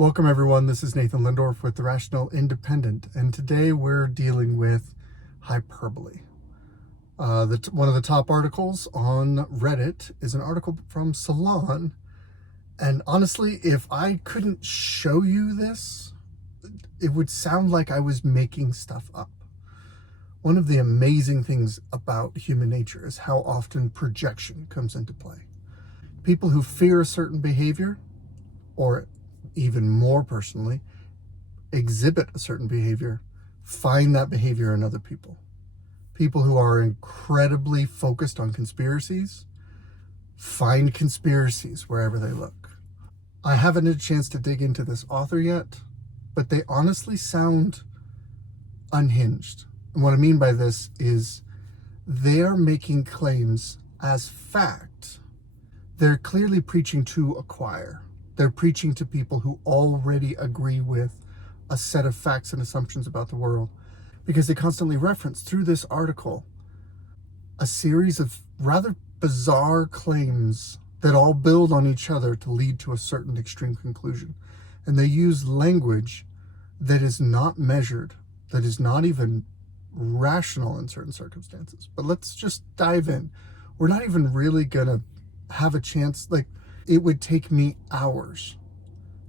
Welcome everyone, this is Nathan Lindorf with The Rational Independent, and today we're dealing with hyperbole. One of the top articles on Reddit is an article from Salon, and honestly, if I couldn't show you this, it would sound like I was making stuff up. One of the amazing things about human nature is how often projection comes into play. People who fear a certain behavior, or even more personally, exhibit a certain behavior, find that behavior in other people. People who are incredibly focused on conspiracies find conspiracies wherever they look. I haven't had a chance to dig into this author yet, but they honestly sound unhinged. And what I mean by this is they are making claims as fact. They're clearly preaching to a choir. They're preaching to people who already agree with a set of facts and assumptions about the world, because they constantly reference through this article a series of rather bizarre claims that all build on each other to lead to a certain extreme conclusion. And they use language that is not measured, that is not even rational in certain circumstances. But let's just dive in. We're not even really gonna have a chance, it would take me hours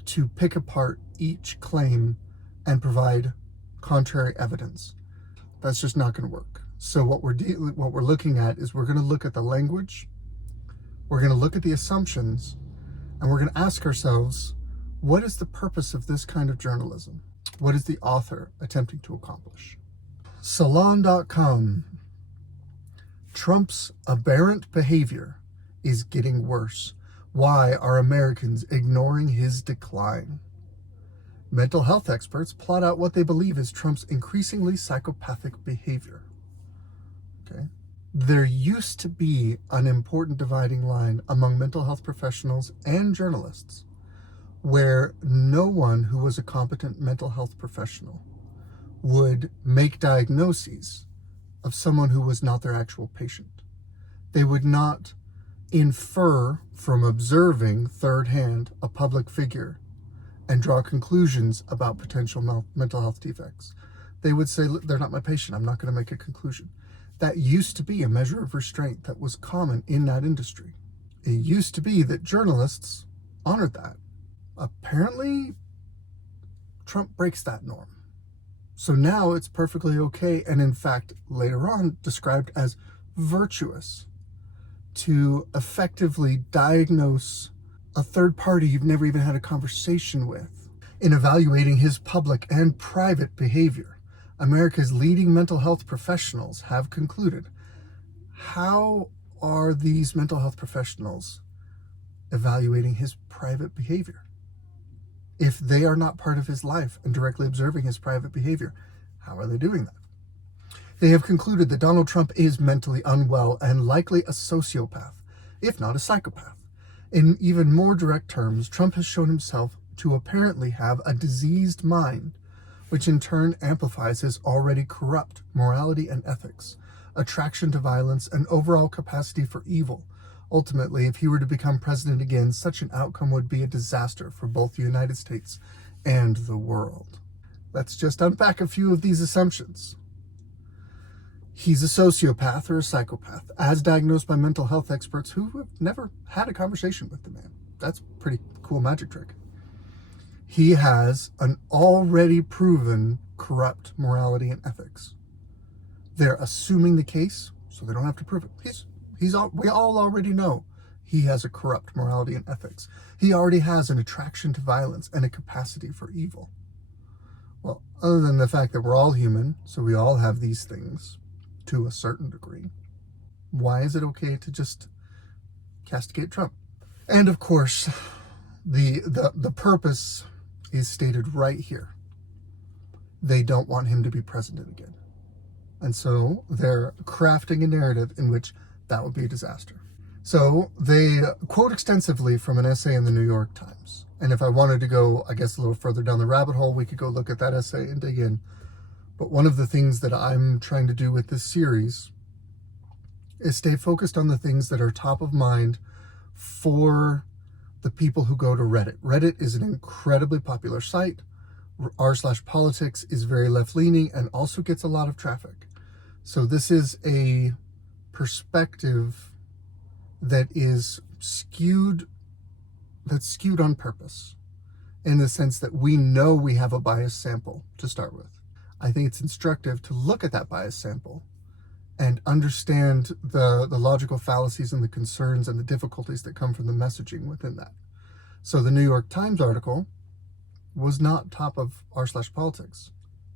to pick apart each claim and provide contrary evidence. That's just not going to work. So what we're looking at is we're going to look at the language, we're going to look at the assumptions, and we're going to ask ourselves, what is the purpose of this kind of journalism? What is the author attempting to accomplish? Salon.com. Trump's aberrant behavior is getting worse. Why are Americans ignoring his decline? Mental health experts plot out what they believe is Trump's increasingly psychopathic behavior. Okay. There used to be an important dividing line among mental health professionals and journalists, where no one who was a competent mental health professional would make diagnoses of someone who was not their actual patient. They would not infer from observing third hand a public figure and draw conclusions about potential mental health defects. They would say, they're not my patient, I'm not going to make a conclusion. That used to be a measure of restraint that was common in that industry. It used to be that journalists honored that. Apparently, Trump breaks that norm. So now it's perfectly okay, and in fact, later on described as virtuous, to effectively diagnose a third party you've never even had a conversation with. In evaluating his public and private behavior, America's leading mental health professionals have concluded. How are these mental health professionals evaluating his private behavior? If they are not part of his life and directly observing his private behavior, how are they doing that? They have concluded that Donald Trump is mentally unwell and likely a sociopath, if not a psychopath. In even more direct terms, Trump has shown himself to apparently have a diseased mind, which in turn amplifies his already corrupt morality and ethics, attraction to violence, and overall capacity for evil. Ultimately, if he were to become president again, such an outcome would be a disaster for both the United States and the world. Let's just unpack a few of these assumptions. He's a sociopath or a psychopath, as diagnosed by mental health experts who have never had a conversation with the man. That's a pretty cool magic trick. He has an already proven corrupt morality and ethics. They're assuming the case, so they don't have to prove it. We all already know he has a corrupt morality and ethics. He already has an attraction to violence and a capacity for evil. Well, other than the fact that we're all human, so we all have these things to a certain degree, why is it okay to just castigate Trump? And of course, the purpose is stated right here. They don't want him to be president again. And so they're crafting a narrative in which that would be a disaster. So they quote extensively from an essay in the New York Times. And if I wanted to go, I guess, a little further down the rabbit hole, we could go look at that essay and dig in. But one of the things that I'm trying to do with this series is stay focused on the things that are top of mind for the people who go to Reddit. Reddit is an incredibly popular site. r/politics is very left-leaning and also gets a lot of traffic. So this is a perspective that is skewed on purpose, in the sense that we know we have a biased sample to start with. I think it's instructive to look at that biased sample and understand the logical fallacies and the concerns and the difficulties that come from the messaging within that. So the New York Times article was not top of r/politics.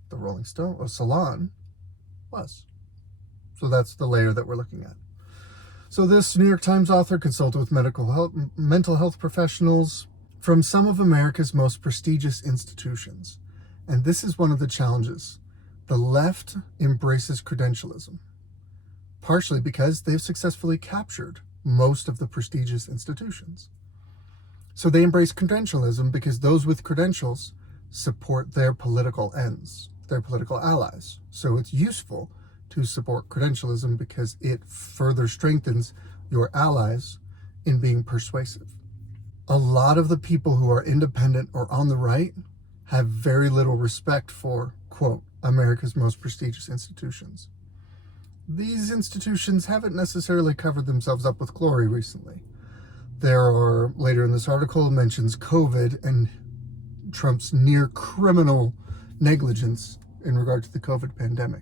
The Rolling Stone or Salon was. So that's the layer that we're looking at. So this New York Times author consulted with mental health professionals from some of America's most prestigious institutions. And this is one of the challenges. The left embraces credentialism, partially because they've successfully captured most of the prestigious institutions. So they embrace credentialism because those with credentials support their political ends, their political allies. So it's useful to support credentialism because it further strengthens your allies in being persuasive. A lot of the people who are independent or on the right have very little respect for, quote, America's most prestigious institutions. These institutions haven't necessarily covered themselves up with glory recently. There are, later in this article, mentions COVID and Trump's near criminal negligence in regard to the COVID pandemic.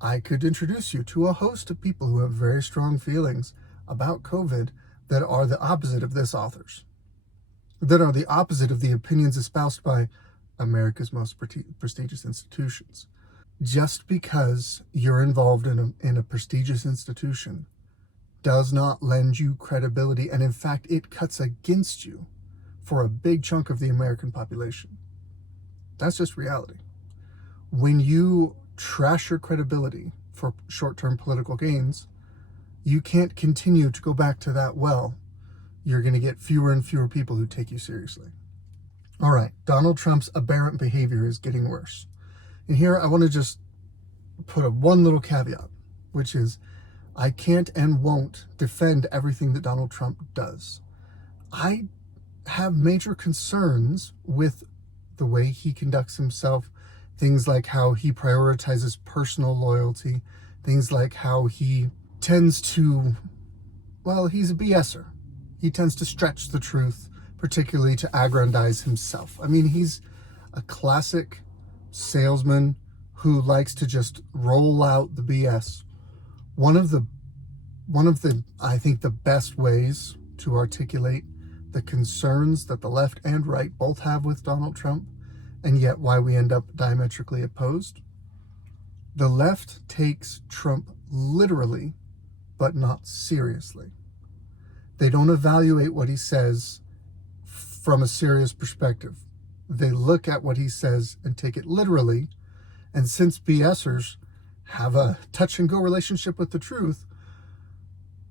I could introduce you to a host of people who have very strong feelings about COVID that are the opposite of this author's, that are the opposite of the opinions espoused by America's most prestigious institutions. Just because you're involved in a prestigious institution does not lend you credibility, and in fact, it cuts against you for a big chunk of the American population. That's just reality. When you trash your credibility for short-term political gains, you can't continue to go back to that well. You're going to get fewer and fewer people who take you seriously. All right, Donald Trump's aberrant behavior is getting worse. And here I want to just put one little caveat, which is I can't and won't defend everything that Donald Trump does. I have major concerns with the way he conducts himself, things like how he prioritizes personal loyalty, things like how he tends to, well, he's a BSer. He tends to stretch the truth, particularly to aggrandize himself. I mean, he's a classic salesman who likes to just roll out the BS. One of the, I think, the best ways to articulate the concerns that the left and right both have with Donald Trump, and yet why we end up diametrically opposed. The left takes Trump literally, but not seriously. They don't evaluate what he says from a serious perspective. They look at what he says and take it literally. And since BSers have a touch and go relationship with the truth,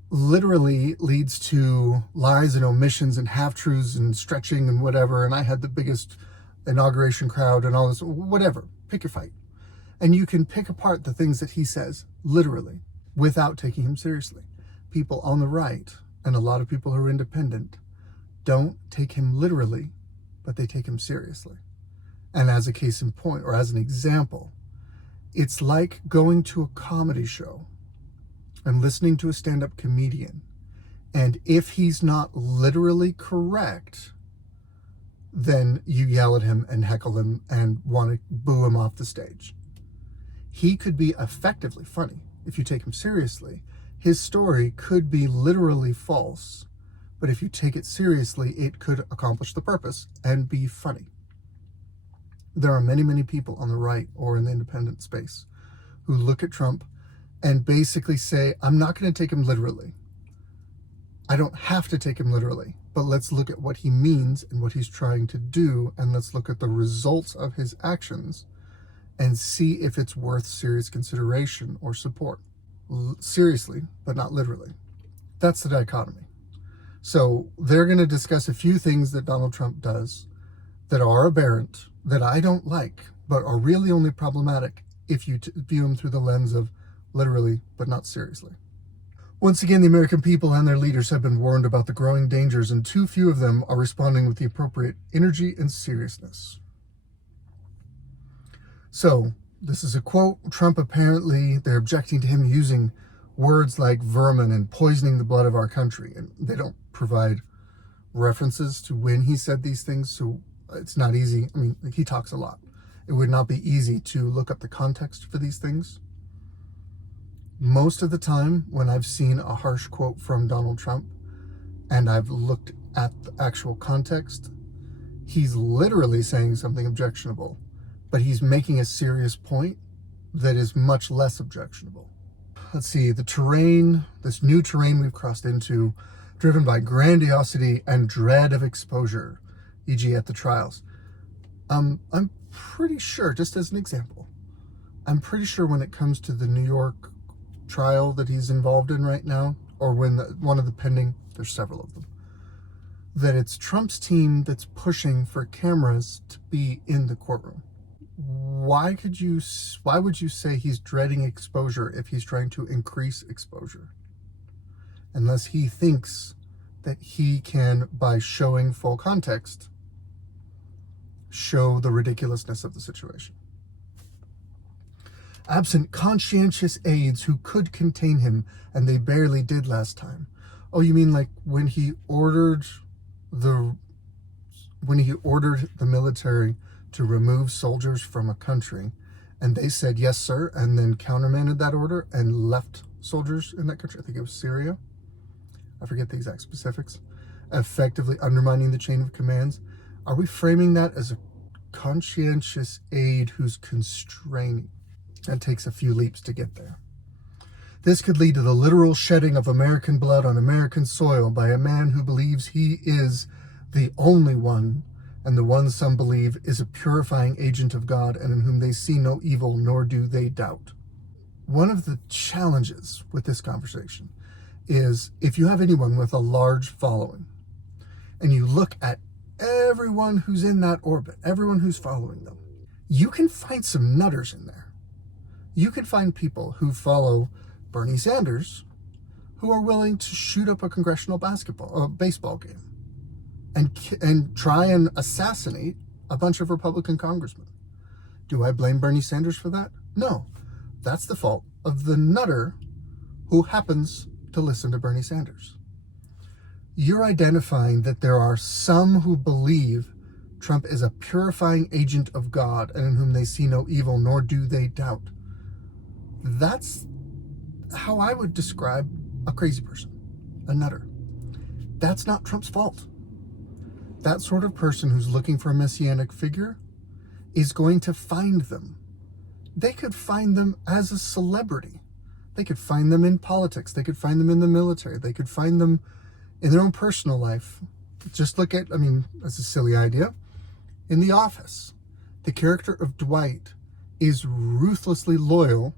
literally leads to lies and omissions and half-truths and stretching and whatever. And I had the biggest inauguration crowd and all this, whatever, pick your fight. And you can pick apart the things that he says literally without taking him seriously. People on the right and a lot of people who are independent don't take him literally, but they take him seriously. And as a case in point, or as an example, it's like going to a comedy show and listening to a stand-up comedian. And if he's not literally correct, then you yell at him and heckle him and want to boo him off the stage. He could be effectively funny if you take him seriously. His story could be literally false, but if you take it seriously, it could accomplish the purpose and be funny. There are many, many people on the right or in the independent space who look at Trump and basically say, I'm not going to take him literally. I don't have to take him literally, but let's look at what he means and what he's trying to do, and let's look at the results of his actions and see if it's worth serious consideration or support. Seriously, but not literally. That's the dichotomy. So they're going to discuss a few things that Donald Trump does that are aberrant, that I don't like, but are really only problematic if you view them through the lens of literally, but not seriously. Once again, the American people and their leaders have been warned about the growing dangers, and too few of them are responding with the appropriate energy and seriousness. So, this is a quote. Trump apparently, they're objecting to him using words like vermin and poisoning the blood of our country. And they don't provide references to when he said these things, so it's not easy. I mean, he talks a lot. It would not be easy to look up the context for these things. Most of the time, when I've seen a harsh quote from Donald Trump and I've looked at the actual context, he's literally saying something objectionable, but he's making a serious point that is much less objectionable. Let's see, the terrain, this new terrain we've crossed into, driven by grandiosity and dread of exposure, e.g. at the trials. I'm pretty sure, just as an example, I'm pretty sure when it comes to the New York trial that he's involved in right now, or when one of the pending, there's several of them, that it's Trump's team that's pushing for cameras to be in the courtroom. Why would you say he's dreading exposure if he's trying to increase exposure? Unless he thinks that he can, by showing full context, show the ridiculousness of the situation. Absent conscientious aides who could contain him, and they barely did last time. Oh, you mean like when he ordered the military to remove soldiers from a country, and they said yes sir, and then countermanded that order and left soldiers in that country? I think it was Syria. I forget the exact specifics. Effectively undermining the chain of commands. Are we framing that as a conscientious aide who's constraining? That takes a few leaps to get there. This could lead to the literal shedding of American blood on American soil by a man who believes he is the only one, and the one some believe is a purifying agent of God, and in whom they see no evil, nor do they doubt. One of the challenges with this conversation is if you have anyone with a large following, and you look at everyone who's in that orbit, everyone who's following them, you can find some nutters in there. You can find people who follow Bernie Sanders who are willing to shoot up a congressional baseball game and try and assassinate a bunch of Republican congressmen. Do I blame Bernie Sanders for that? No. That's the fault of the nutter who happens to listen to Bernie Sanders. You're identifying that there are some who believe Trump is a purifying agent of God, and in whom they see no evil, nor do they doubt. That's how I would describe a crazy person, a nutter. That's not Trump's fault. That sort of person who's looking for a messianic figure is going to find them. They could find them as a celebrity. They could find them in politics. They could find them in the military. They could find them in their own personal life. Just look at, that's a silly idea. In The Office, the character of Dwight is ruthlessly loyal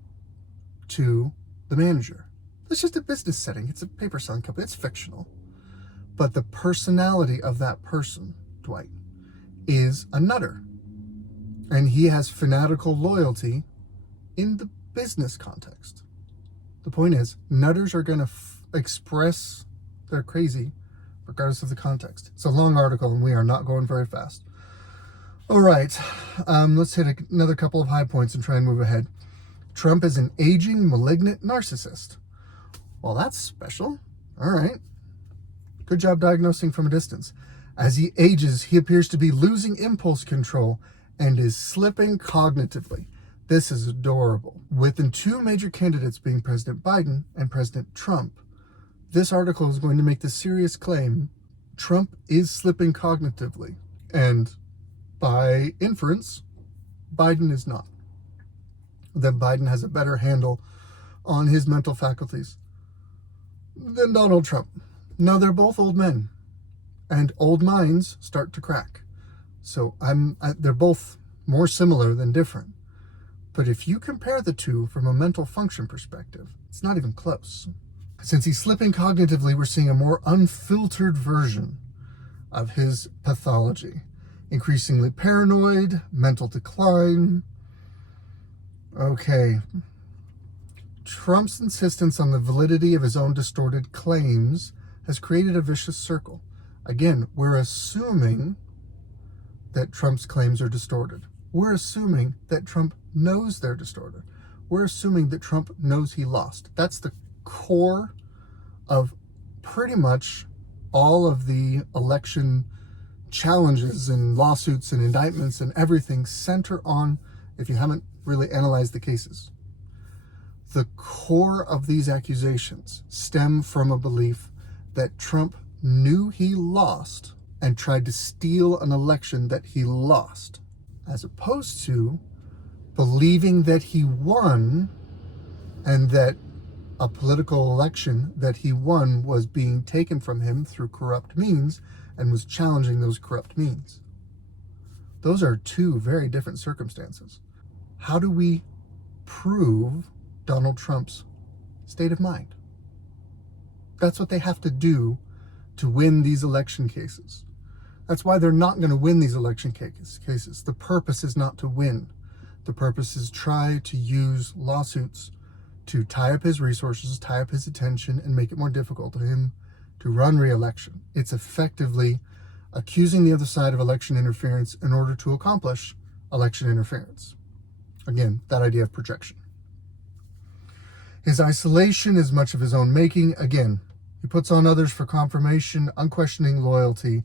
to the manager. It's just a business setting. It's a paper selling company. It's fictional. But the personality of that person, Dwight, is a nutter. And he has fanatical loyalty in the business context. The point is, nutters are going to express they're crazy regardless of the context. It's a long article and we are not going very fast. All right, let's hit another couple of high points and try and move ahead. Trump is an aging, malignant narcissist. Well, that's special. All right. Good job diagnosing from a distance. As he ages, he appears to be losing impulse control and is slipping cognitively. This is adorable. Within two major candidates being President Biden and President Trump, this article is going to make the serious claim Trump is slipping cognitively. And by inference, Biden is not. That Biden has a better handle on his mental faculties than Donald Trump. Now, they're both old men, and old minds start to crack. So they're both more similar than different. But if you compare the two from a mental function perspective, it's not even close. Since he's slipping cognitively, we're seeing a more unfiltered version of his pathology. Increasingly paranoid, mental decline. Okay. Trump's insistence on the validity of his own distorted claims has created a vicious circle. Again, we're assuming that Trump's claims are distorted. We're assuming that Trump knows they're distorted. We're assuming that Trump knows he lost. That's the core of pretty much all of the election challenges and lawsuits and indictments and everything center on, if you haven't really analyzed the cases, the core of these accusations stem from a belief that Trump knew he lost and tried to steal an election that he lost, as opposed to believing that he won and that a political election that he won was being taken from him through corrupt means and was challenging those corrupt means. Those are two very different circumstances. How do we prove Donald Trump's state of mind? That's what they have to do to win these election cases. That's why they're not going to win these election cases. The purpose is not to win. The purpose is try to use lawsuits to tie up his resources, tie up his attention, and make it more difficult for him to run re-election. It's effectively accusing the other side of election interference in order to accomplish election interference. Again, that idea of projection. His isolation is much of his own making. Again, he puts on others for confirmation, unquestioning loyalty,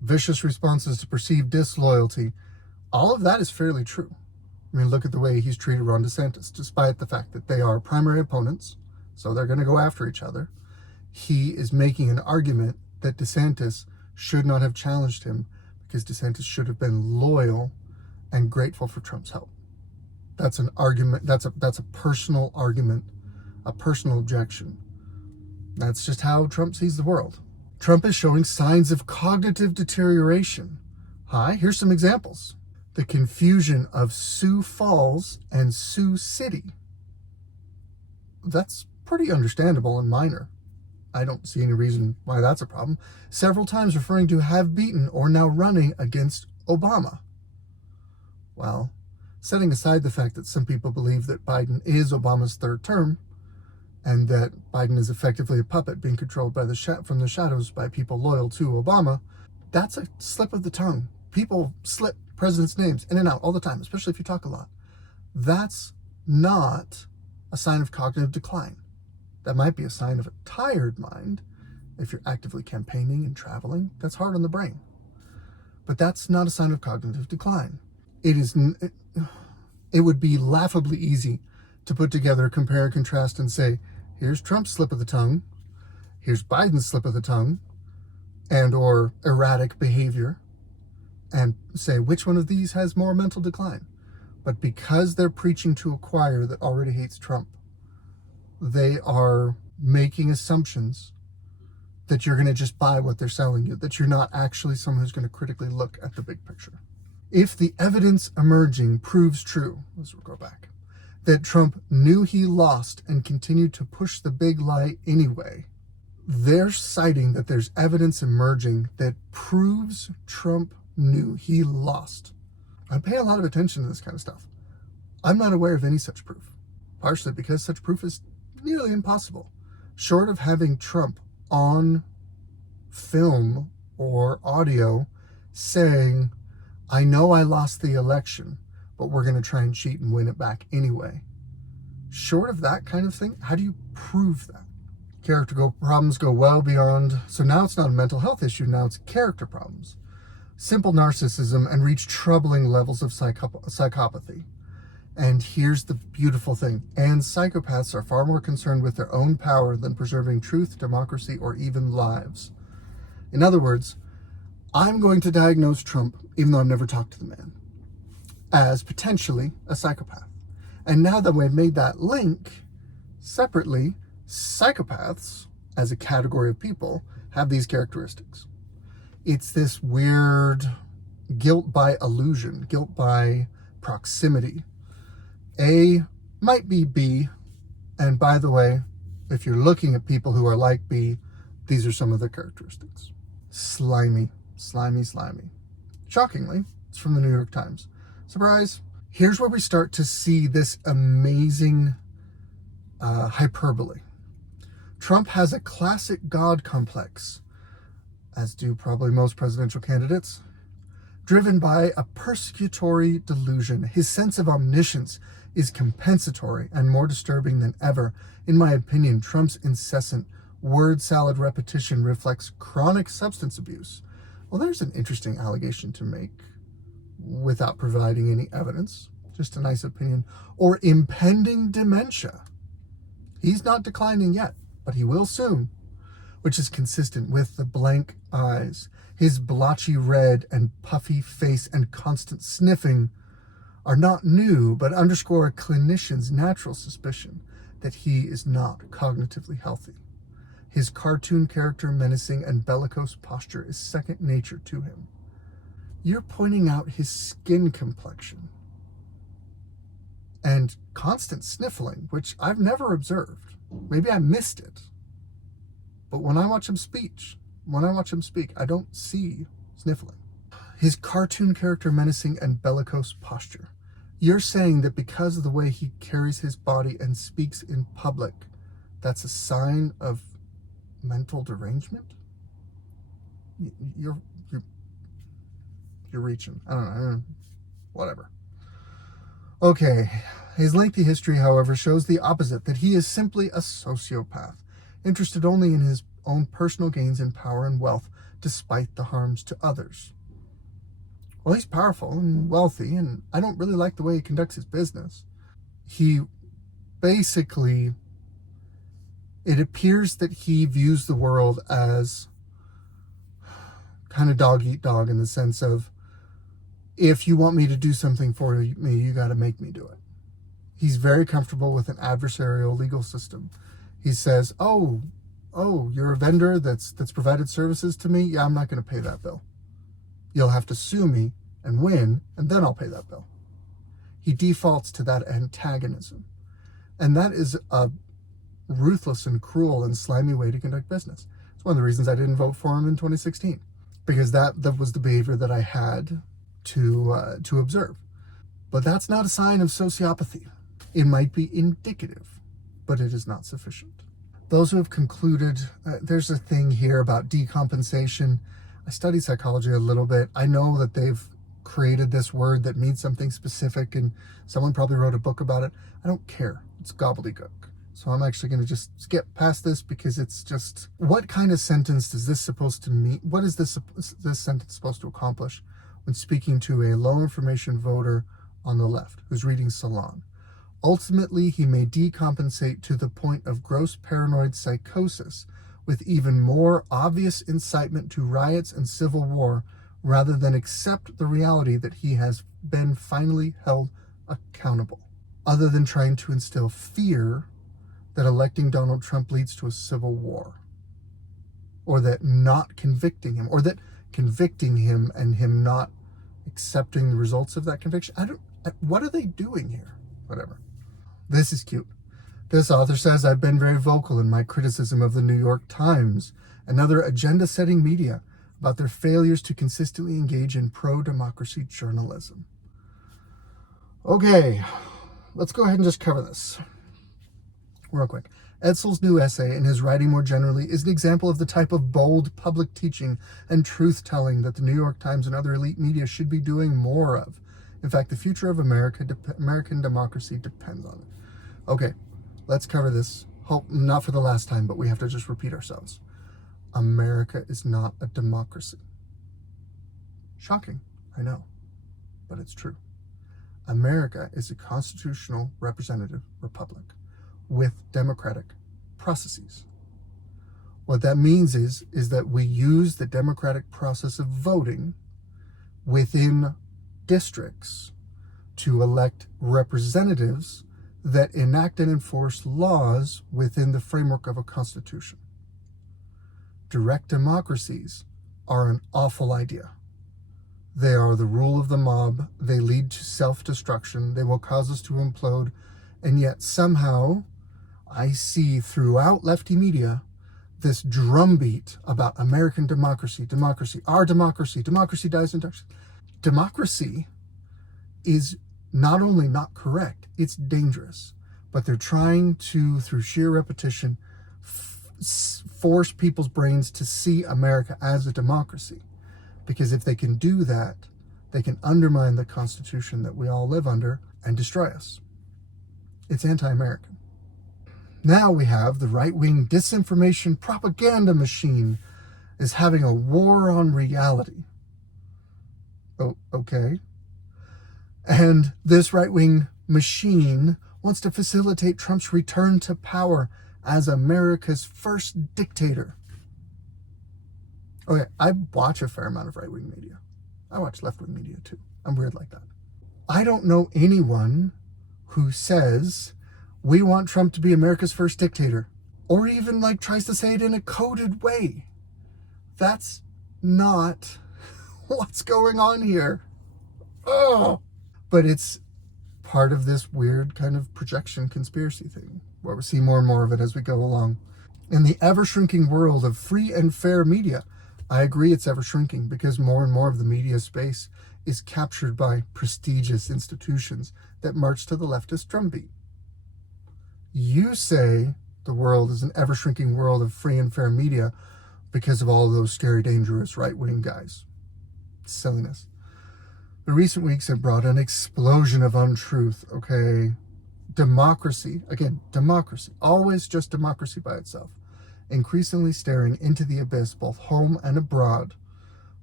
vicious responses to perceived disloyalty. All of that is fairly true. I mean, look at the way he's treated Ron DeSantis, despite the fact that they are primary opponents, so they're going to go after each other. He is making an argument that DeSantis should not have challenged him because DeSantis should have been loyal and grateful for Trump's help. That's an argument. That's a personal argument, a personal objection. That's just how Trump sees the world. Trump is showing signs of cognitive deterioration. Hi, here's some examples. The confusion of Sioux Falls and Sioux City. That's pretty understandable and minor. I don't see any reason why that's a problem. Several times referring to have beaten or now running against Obama. Well, setting aside the fact that some people believe that Biden is Obama's third term and that Biden is effectively a puppet being controlled by from the shadows by people loyal to Obama, that's a slip of the tongue. People slip presidents' names in and out all the time, especially if you talk a lot. That's not a sign of cognitive decline. That might be a sign of a tired mind if you're actively campaigning and traveling. That's hard on the brain. But that's not a sign of cognitive decline. It would be laughably easy to put together, compare and contrast and say, here's Trump's slip of the tongue, here's Biden's slip of the tongue, and or erratic behavior, and say which one of these has more mental decline. But because they're preaching to a choir that already hates Trump, they are making assumptions that you're going to just buy what they're selling you, that you're not actually someone who's going to critically look at the big picture. If the evidence emerging proves true, let's go back, that Trump knew he lost and continued to push the big lie anyway, they're citing that there's evidence emerging that proves Trump knew he lost. I pay a lot of attention to this kind of stuff. I'm not aware of any such proof, partially because such proof is nearly impossible. Short of having Trump on film or audio saying, I know I lost the election, but we're going to try and cheat and win it back anyway. Short of that kind of thing, how do you prove that? Problems go well beyond, so now it's not a mental health issue, now it's character problems. Simple narcissism and reach troubling levels of psychopathy. And here's the beautiful thing. And psychopaths are far more concerned with their own power than preserving truth, democracy, or even lives. In other words, I'm going to diagnose Trump, even though I've never talked to the man, as potentially a psychopath. And now that we've made that link, separately, psychopaths, as a category of people, have these characteristics. It's this weird guilt by illusion, guilt by proximity. A might be B, and by the way, if you're looking at people who are like B, these are some of their characteristics. Slimy, slimy, slimy. Shockingly, it's from the New York Times. Surprise! Here's where we start to see this amazing hyperbole. Trump has a classic God complex, as do probably most presidential candidates, driven by a persecutory delusion. His sense of omniscience is compensatory and more disturbing than ever. In my opinion, Trump's incessant word salad repetition reflects chronic substance abuse. Well, there's an interesting allegation to make without providing any evidence, just a nice opinion. Or impending dementia. He's not declining yet, but he will soon, which is consistent with the blank eyes, his blotchy red and puffy face and constant sniffing are not new, but underscore a clinician's natural suspicion that he is not cognitively healthy. His cartoon character menacing and bellicose posture is second nature to him. You're pointing out his skin complexion and constant sniffling, which I've never observed. Maybe I missed it. But when I watch him speak, I don't see sniffling. His cartoon character menacing and bellicose posture. You're saying that because of the way he carries his body and speaks in public, that's a sign of mental derangement? You're reaching. I don't know. Whatever. Okay. His lengthy history, however, shows the opposite, that he is simply a sociopath, interested only in his own personal gains in power and wealth, despite the harms to others. Well, he's powerful and wealthy, and I don't really like the way he conducts his business. He basically, it appears that he views the world as kind of dog eat dog, in the sense of, if you want me to do something for me, you got to make me do it. He's very comfortable with an adversarial legal system. He says, oh, you're a vendor that's provided services to me? Yeah, I'm not going to pay that bill. You'll have to sue me and win, and then I'll pay that bill. He defaults to that antagonism. And that is a ruthless and cruel and slimy way to conduct business. It's one of the reasons I didn't vote for him in 2016, because that was the behavior that I had to observe. But that's not a sign of sociopathy. It might be indicative, but it is not sufficient. Those who have concluded, there's a thing here about decompensation. I studied psychology a little bit. I know that they've created this word that means something specific, and someone probably wrote a book about it. I don't care. It's gobbledygook. So I'm actually going to just skip past this, because it's just, what kind of sentence is this supposed to mean? What is this sentence supposed to accomplish when speaking to a low information voter on the left who's reading Salon? Ultimately, he may decompensate to the point of gross paranoid psychosis, with even more obvious incitement to riots and civil war, rather than accept the reality that he has been finally held accountable, other than trying to instill fear that electing Donald Trump leads to a civil war, or that not convicting him, or that convicting him and him not accepting the results of that conviction. What are they doing here? Whatever. This is cute. This author says, I've been very vocal in my criticism of the New York Times and other agenda-setting media about their failures to consistently engage in pro-democracy journalism. Okay, let's go ahead and just cover this real quick. Edsall's new essay, and his writing more generally, is an example of the type of bold public teaching and truth-telling that the New York Times and other elite media should be doing more of. In fact, the future of American democracy depends on it. Okay, let's cover this. Hope not for the last time, but we have to just repeat ourselves. America is not a democracy. Shocking, I know, but it's true. America is a constitutional representative republic with democratic processes. What that means is that we use the democratic process of voting within districts to elect representatives that enact and enforce laws within the framework of a constitution. Direct democracies are an awful idea. They are the rule of the mob. They lead to self-destruction. They will cause us to implode. And yet somehow I see throughout lefty media this drumbeat about American democracy, our democracy dies in darkness. Democracy is not only not correct, it's dangerous. but they're trying to, through sheer repetition, force people's brains to see America as a democracy. Because if they can do that, they can undermine the Constitution that we all live under and destroy us. It's anti-American. Now we have the right-wing disinformation propaganda machine is having a war on reality. Oh, okay. And this right-wing machine wants to facilitate Trump's return to power as America's first dictator. Okay, I watch a fair amount of right-wing media. I watch left-wing media too. I'm weird like that. I don't know anyone who says we want Trump to be America's first dictator, or even like tries to say it in a coded way. That's not what's going on here. Oh, but it's part of this weird kind of projection conspiracy thing, where we see more and more of it as we go along. In the ever-shrinking world of free and fair media, I agree it's ever-shrinking because more and more of the media space is captured by prestigious institutions that march to the leftist drumbeat. You say the world is an ever-shrinking world of free and fair media because of all of those scary, dangerous right-wing guys. Silliness. The recent weeks have brought an explosion of untruth, okay? Democracy, again, democracy, always just democracy by itself, increasingly staring into the abyss both home and abroad.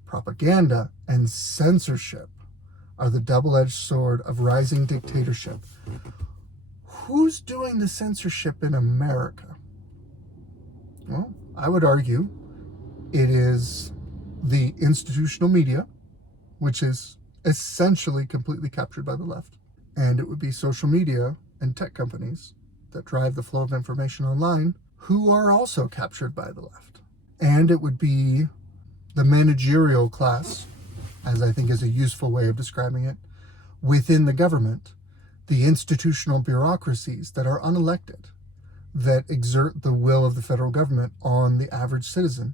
Propaganda and censorship are the double-edged sword of rising dictatorship. Who's doing the censorship in America? Well, I would argue it is the institutional media, which is essentially completely captured by the left. And it would be social media and tech companies that drive the flow of information online, who are also captured by the left. And it would be the managerial class, as I think is a useful way of describing it, within the government, the institutional bureaucracies that are unelected, that exert the will of the federal government on the average citizen,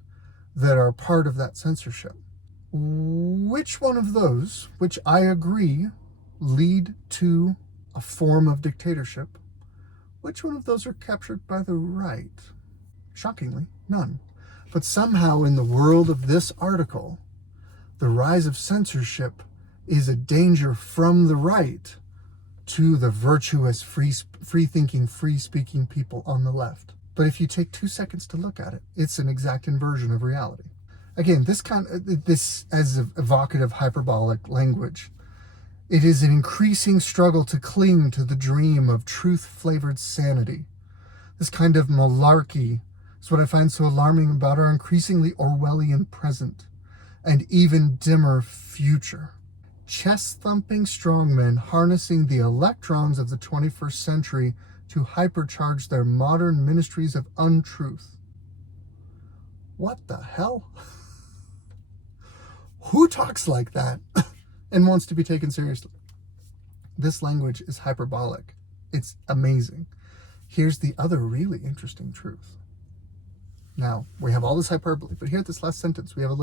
that are part of that censorship. Which one of those, which I agree lead to a form of dictatorship, which one of those are captured by the right? Shockingly, none. But somehow in the world of this article, the rise of censorship is a danger from the right to the virtuous, free-thinking, free-speaking people on the left. But if you take 2 seconds to look at it, it's an exact inversion of reality. Again, this as evocative hyperbolic language, it is an increasing struggle to cling to the dream of truth-flavored sanity. This kind of malarkey is what I find so alarming about our increasingly Orwellian present and even dimmer future. Chest-thumping strongmen harnessing the electrons of the 21st century to hypercharge their modern ministries of untruth. What the hell? Who talks like that and wants to be taken seriously? This language is hyperbolic. It's amazing. Here's the other really interesting truth. Now, we have all this hyperbole, but here at this last sentence, we have a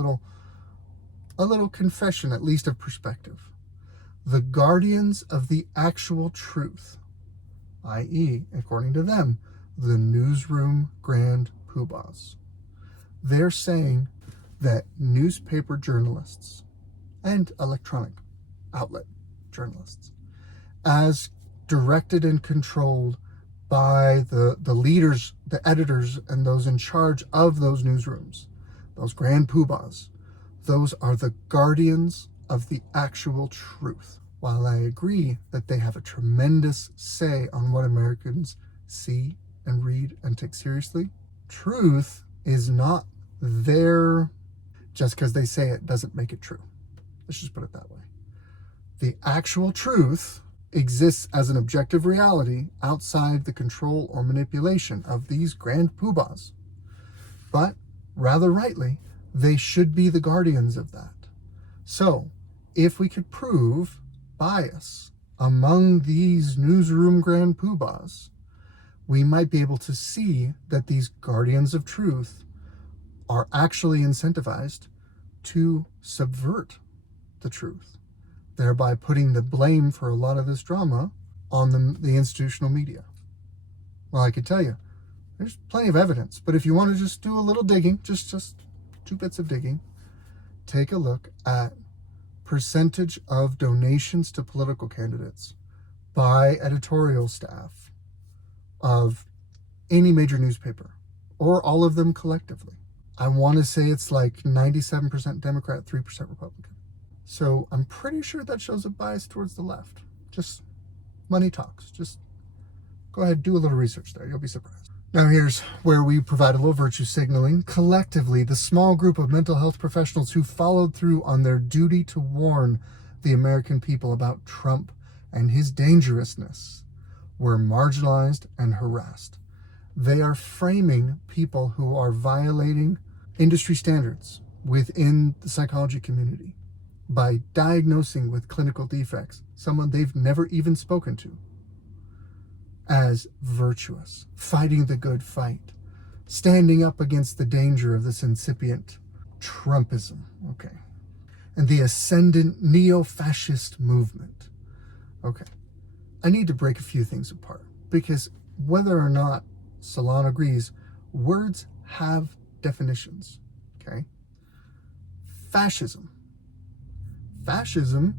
little confession, at least of perspective. The guardians of the actual truth, i.e., according to them, the newsroom grand poobahs. They're saying that newspaper journalists and electronic outlet journalists, as directed and controlled by the leaders, the editors, and those in charge of those newsrooms, those grand poobahs, those are the guardians of the actual truth. While I agree that they have a tremendous say on what Americans see and read and take seriously, truth is not there. Just because they say it doesn't make it true. Let's just put it that way. The actual truth exists as an objective reality outside the control or manipulation of these grand poobahs. But, rather rightly, they should be the guardians of that. So, if we could prove bias among these newsroom grand poobahs, we might be able to see that these guardians of truth are actually incentivized to subvert the truth, thereby putting the blame for a lot of this drama on the institutional media. Well, I could tell you, there's plenty of evidence. But if you want to just do a little digging, just 2 bits of digging, take a look at percentage of donations to political candidates by editorial staff of any major newspaper, or all of them collectively. I want to say it's like 97% Democrat, 3% Republican. So I'm pretty sure that shows a bias towards the left. Just money talks. Just go ahead, do a little research there. You'll be surprised. Now here's where we provide a little virtue signaling. Collectively, the small group of mental health professionals who followed through on their duty to warn the American people about Trump and his dangerousness were marginalized and harassed. They are framing people who are violating industry standards within the psychology community by diagnosing with clinical defects someone they've never even spoken to as virtuous, fighting the good fight, standing up against the danger of this incipient Trumpism, okay, and the ascendant neo-fascist movement. Okay, I need to break a few things apart, because whether or not Salon agrees, words have definitions, okay? Fascism. Fascism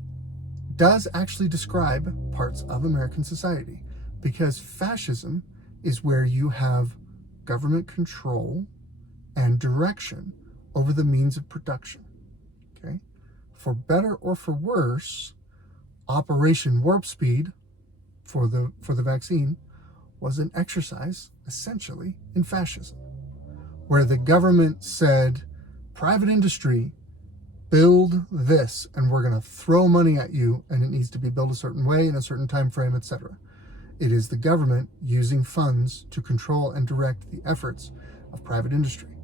does actually describe parts of American society, because fascism is where you have government control and direction over the means of production, okay? For better or for worse, Operation Warp Speed for the vaccine was an exercise, essentially, in fascism, where the government said, private industry, build this, and we're going to throw money at you, and it needs to be built a certain way in a certain time frame, etc. It is the government using funds to control and direct the efforts of private industry.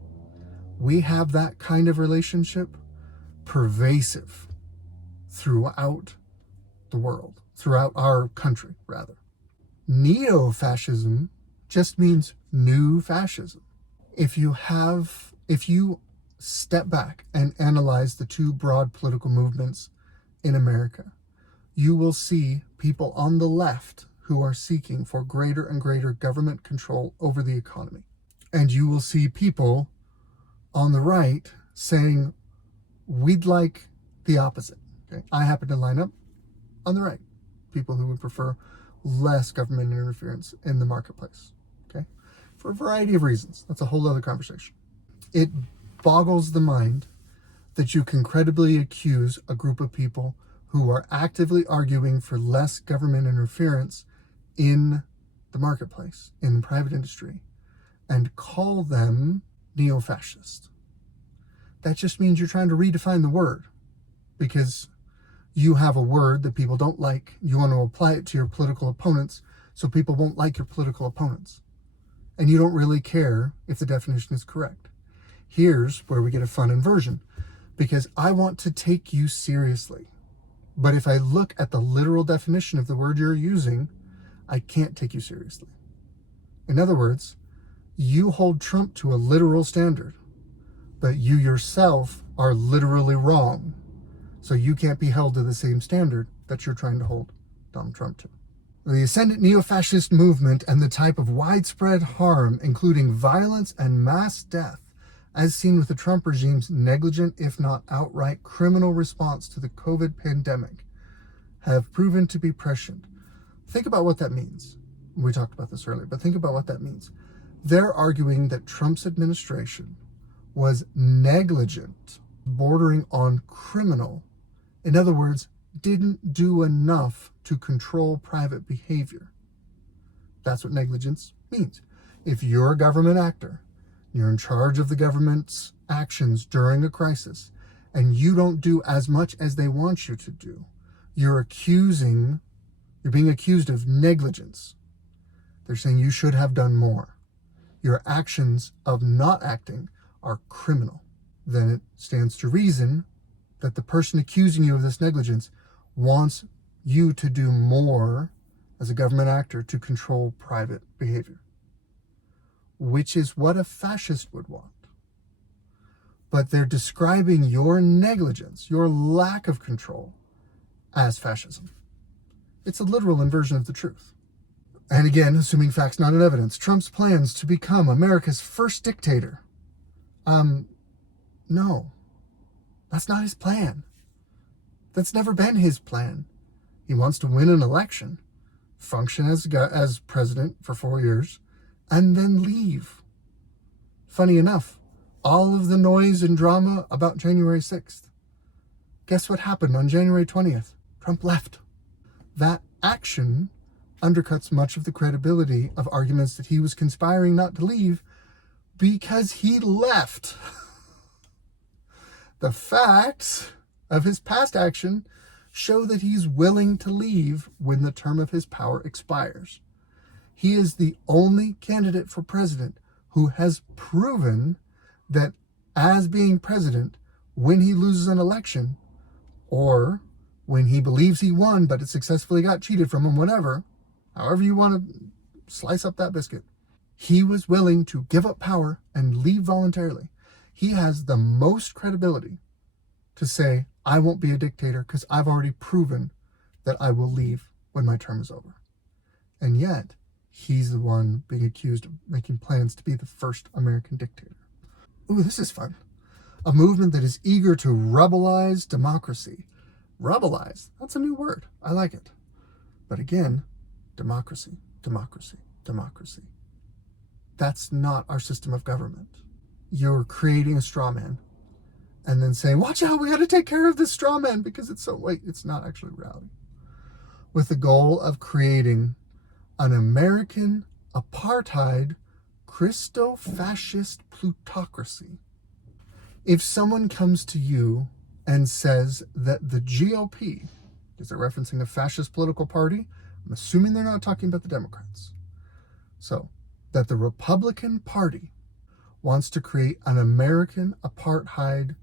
We have that kind of relationship pervasive throughout the world, throughout our country, rather. Neo-fascism just means new fascism. If you step back and analyze the 2 broad political movements in America, you will see people on the left who are seeking for greater and greater government control over the economy. And you will see people on the right saying, we'd like the opposite. Okay? I happen to line up on the right. People who would prefer less government interference in the marketplace. Okay? For a variety of reasons. That's a whole other conversation. It boggles the mind that you can credibly accuse a group of people who are actively arguing for less government interference in the marketplace, in the private industry, and call them neo-fascist. That just means you're trying to redefine the word, because you have a word that people don't like. You want to apply it to your political opponents so people won't like your political opponents. And you don't really care if the definition is correct. Here's where we get a fun inversion, because I want to take you seriously. But if I look at the literal definition of the word you're using, I can't take you seriously. In other words, you hold Trump to a literal standard, but you yourself are literally wrong. So you can't be held to the same standard that you're trying to hold Donald Trump to. The ascendant neo-fascist movement and the type of widespread harm, including violence and mass death, as seen with the Trump regime's negligent, if not outright criminal response to the COVID pandemic, have proven to be prescient. Think about what that means. We talked about this earlier, but think about what that means. They're arguing that Trump's administration was negligent, bordering on criminal. In other words, didn't do enough to control private behavior. That's what negligence means. If you're a government actor, you're in charge of the government's actions during a crisis, and you don't do as much as they want you to do, you're being accused of negligence. They're saying you should have done more. Your actions of not acting are criminal. Then it stands to reason that the person accusing you of this negligence wants you to do more as a government actor to control private behavior, which is what a fascist would want. But they're describing your negligence, your lack of control, as fascism. It's a literal inversion of the truth. And again, assuming facts, not in evidence, Trump's plans to become America's first dictator. No, that's not his plan. That's never been his plan. He wants to win an election, function as president for 4 years, and then leave. Funny enough, all of the noise and drama about January 6th. Guess what happened on January 20th? Trump left. That action undercuts much of the credibility of arguments that he was conspiring not to leave because he left. The facts of his past action show that he's willing to leave when the term of his power expires. He is the only candidate for president who has proven that as being president, when he loses an election, or when he believes he won but it successfully got cheated from him, whatever, however you want to slice up that biscuit, he was willing to give up power and leave voluntarily. He has the most credibility to say, I won't be a dictator because I've already proven that I will leave when my term is over. And yet, he's the one being accused of making plans to be the first American dictator. Ooh, this is fun. A movement that is eager to rebelize democracy. Rebelize, that's a new word. I like it. But again, democracy, democracy, democracy. That's not our system of government. You're creating a straw man and then saying, watch out, we got to take care of this straw man because it's so, wait, it's not actually reality. With the goal of creating an American apartheid Christo-fascist plutocracy. If someone comes to you and says that the GOP, is it referencing a fascist political party? I'm assuming they're not talking about the Democrats. So, that the Republican Party wants to create an American apartheid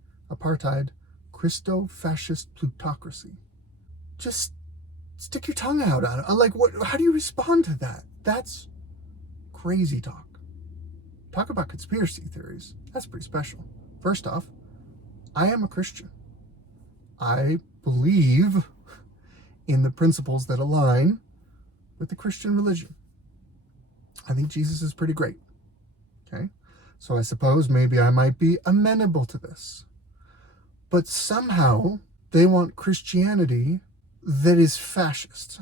Christo-fascist plutocracy. Just stick your tongue out on it. Like, how do you respond to that? That's crazy talk. Talk about conspiracy theories. That's pretty special. First off, I am a Christian. I believe in the principles that align with the Christian religion. I think Jesus is pretty great. Okay? So I suppose maybe I might be amenable to this. But somehow they want Christianity that is fascist.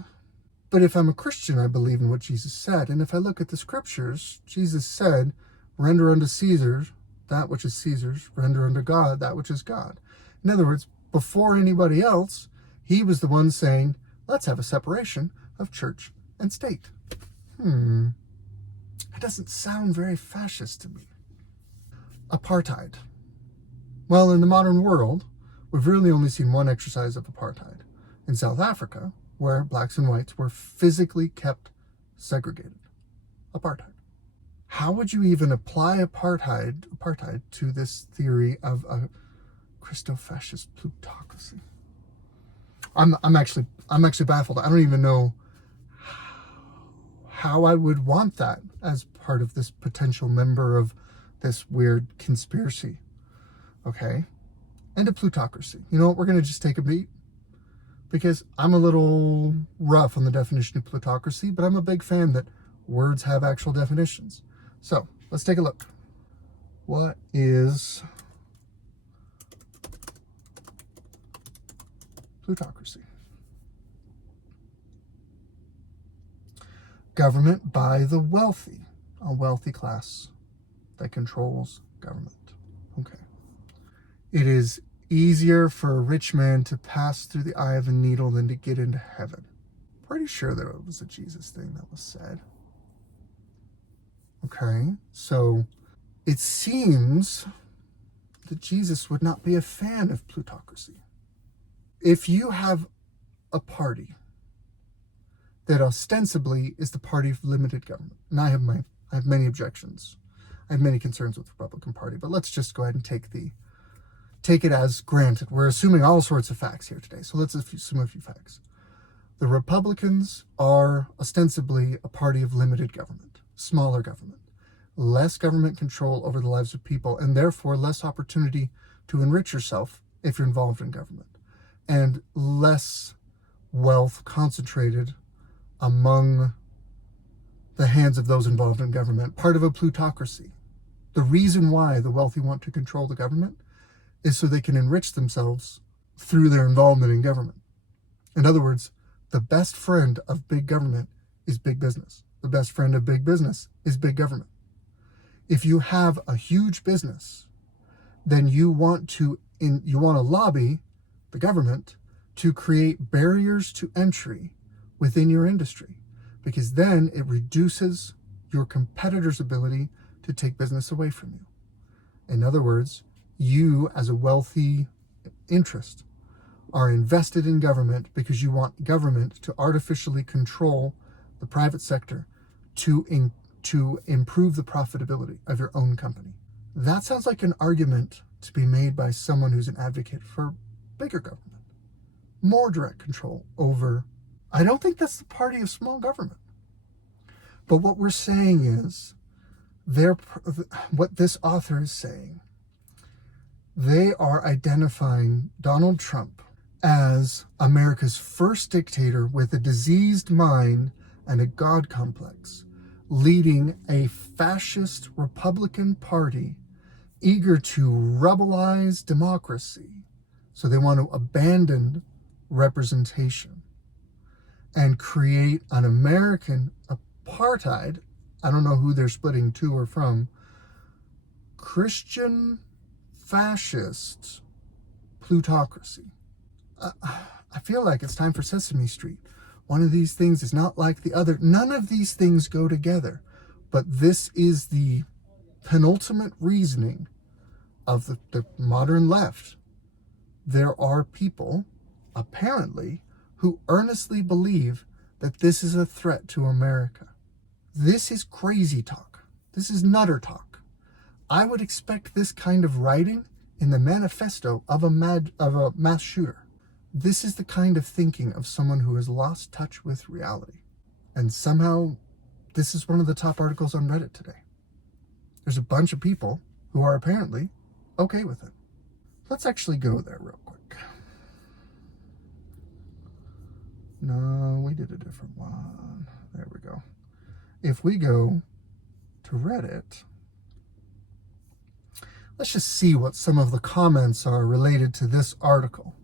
But if I'm a Christian, I believe in what Jesus said. And if I look at the scriptures, Jesus said, render unto Caesar that which is Caesar's, render unto God that which is God. In other words, before anybody else, he was the one saying, let's have a separation of church and state. It doesn't sound very fascist to me. Apartheid. Well, in the modern world, we've really only seen one exercise of apartheid. In South Africa, where blacks and whites were physically kept segregated. Apartheid. How would you even apply apartheid to this theory of a Christo-fascist plutocracy? I'm actually baffled. I don't even know how I would want that as part of this potential member of this weird conspiracy. Okay? And a plutocracy. You know what? We're going to just take a beat. Because I'm a little rough on the definition of plutocracy, but I'm a big fan that words have actual definitions. So, let's take a look. What is plutocracy? Government by the wealthy. A wealthy class that controls government. Okay. It is easier for a rich man to pass through the eye of a needle than to get into heaven. Pretty sure there was a Jesus thing that was said. Okay, so it seems that Jesus would not be a fan of plutocracy. If you have a party that ostensibly is the party of limited government, and I have many objections. I have many concerns with the Republican Party, but let's just go ahead and take it as granted. We're assuming all sorts of facts here today, so let's assume a few facts. The Republicans are ostensibly a party of limited government, smaller government, less government control over the lives of people, and therefore less opportunity to enrich yourself if you're involved in government, and less wealth concentrated among the hands of those involved in government, part of a plutocracy. The reason why the wealthy want to control the government is so they can enrich themselves through their involvement in government. In other words, the best friend of big government is big business. The best friend of big business is big government. If you have a huge business, then you want to lobby the government to create barriers to entry within your industry, because then it reduces your competitor's ability to take business away from you. In other words, you as a wealthy interest are invested in government because you want government to artificially control the private sector to improve the profitability of your own company. That sounds like an argument to be made by someone who's an advocate for bigger government, more direct control over. I don't think that's the party of small government. But what we're saying is, what this author is saying, they are identifying Donald Trump as America's first dictator with a diseased mind and a God complex, leading a fascist Republican Party eager to rebelize democracy. So they want to abandon representation and create an American apartheid. I don't know who they're splitting to or from. Christian fascist plutocracy. I feel like it's time for Sesame Street. One of these things is not like the other. None of these things go together. But this is the penultimate reasoning of the modern left. There are people, apparently, who earnestly believe that this is a threat to America. This is crazy talk. This is nutter talk. I would expect this kind of writing in the manifesto of a mass shooter. This is the kind of thinking of someone who has lost touch with reality. And somehow, this is one of the top articles on Reddit today. There's a bunch of people who are apparently okay with it. Let's actually go there real quick. No, we did a different one. There we go. If we go to Reddit, let's just see what some of the comments are related to this article.